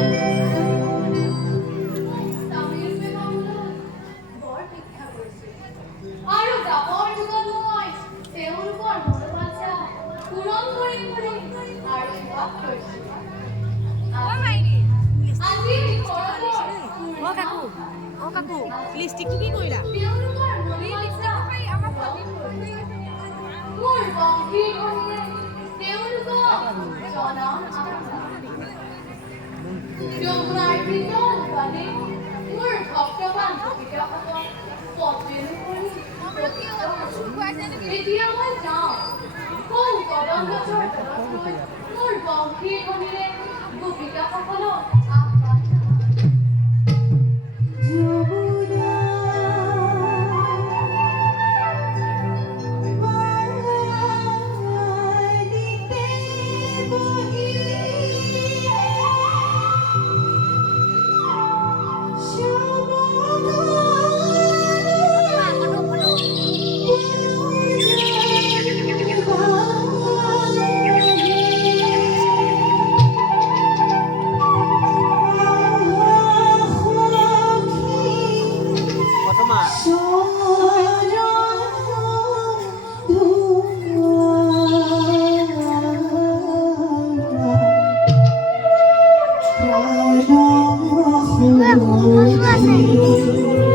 তামিল প্ৰেমলৈ বৰ শিক্ষা কৰিছিল আৰু গাঁৱৰ যুগত মই তেওঁলোকৰ মনোবাঞ্ছা পূৰণ কৰিম বুলি আশীৰ্বাদ কৰিছিল। আজি ঘৰলৈ কাকু লিপষ্টিকটো কি কৰিলা? তেওঁলোকৰ মনোবাঞ্ছা পূৰণ কৰিছিল। মোৰ বংশীৰ ধ্বনিয়ে তেওঁলোকক জনাম যমুনাৰ বিন্দৰ গানে মোৰ ভক্তবান গোপিকাসকল পদ্মেনো কৰি এতিয়া মই যাওঁ সৌ কদম গছৰ তলত গৈ মোৰ বংশীৰ ধ্বনিৰে গোপিকাসকলক আহ্বান Aku